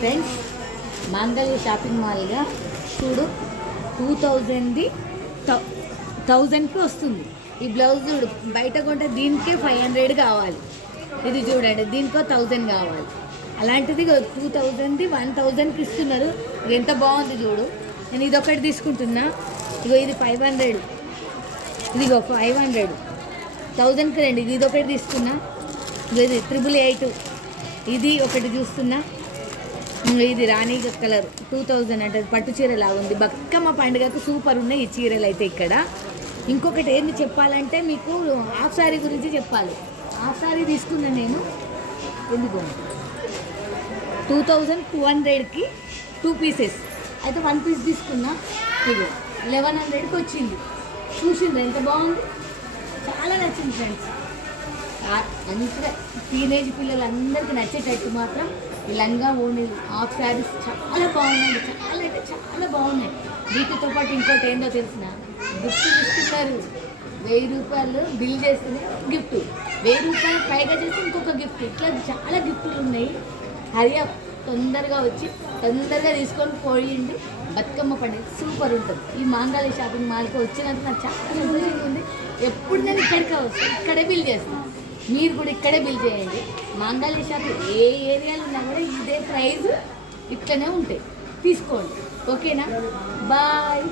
Friends మాంగళ్య shopping మాల్గా చూడు two థౌజండ్ది థౌజండ్కి వస్తుంది. ఈ బ్లౌజ్ చూడు బయట కొంటే దీనికే ఫైవ్ హండ్రెడ్ కావాలి. ఇది చూడండి దీనికో థౌజండ్ కావాలి. అలాంటిది టూ థౌజండ్ది వన్ థౌజండ్కి ఇస్తున్నారు. ఇది ఎంత బాగుంది చూడు. నేను ఇదొకటి తీసుకుంటున్నా. ఇగో ఇది ఫైవ్ హండ్రెడ్. ఇదిగో ఫైవ్ హండ్రెడ్. థౌజండ్కి రండి ఇది ఒకటి తీసుకున్నా. ఇది త్రిబుల్ ఎయిట్ ఇది ఒకటి చూస్తున్నా. ఇది రాణి కలర్ టూ థౌజండ్ అంటే పట్టు చీర లాగా ఉంది. బతుకమ్మ పండుగకు సూపర్ ఉన్నాయి ఈ చీరలు అయితే ఇక్కడ. ఇంకొకటి ఏంది చెప్పాలంటే మీకు హాఫ్ శారీ గురించి చెప్పాలి. హాఫ్ శారీ తీసుకున్నా నేను. ఎందుకు? టూ థౌజండ్ టూ హండ్రెడ్కి టూ పీసెస్ అయితే వన్ పీస్ తీసుకున్నా. ఇది లెవెన్ హండ్రెడ్కి వచ్చింది. చూసిండ్రు ఎంత బాగుంది? చాలా నచ్చింది ఫ్రెండ్స్ మంచిగా టీనేజ్ పిల్లలందరికీ నచ్చేటట్టు మాత్రం ఈ లంగా ఓని హాఫ్ శారీస్ చాలా బాగున్నాయి. చాలా అంటే చాలా బాగున్నాయి. వీటితో పాటు ఇంకోటి ఏందో తెలిసిన? గిఫ్ట్ ఇస్తున్నారు వెయ్యి రూపాయలు బిల్ చేస్తుంది గిఫ్ట్ వెయ్యి రూపాయలు పైగా చేస్తే ఇంకొక గిఫ్ట్ ఇట్లా చాలా గిఫ్ట్లు ఉన్నాయి. హరియా తొందరగా వచ్చి తొందరగా తీసుకొని పోయిండి. బతుకమ్మ పండుగ సూపర్ ఉంటుంది. ఈ మాంగాళి షాపింగ్ మాల్కి వచ్చినందుకు నాకు చాలా సంతోషంగా ఉంది. ఎప్పుడు నేను ఇక్కడికే వస్తాను ఇక్కడే బిల్ చేస్తాను మీరు కూడా ఇక్కడే బిల్ చేయండి. మాంగళ్య షాప్ ఏ ఏరియాలో ఉన్నా కూడా ఇదే ప్రైస్ ఇట్లనే ఉంటాయి. తీసుకోండి. ఓకేనా? బాయ్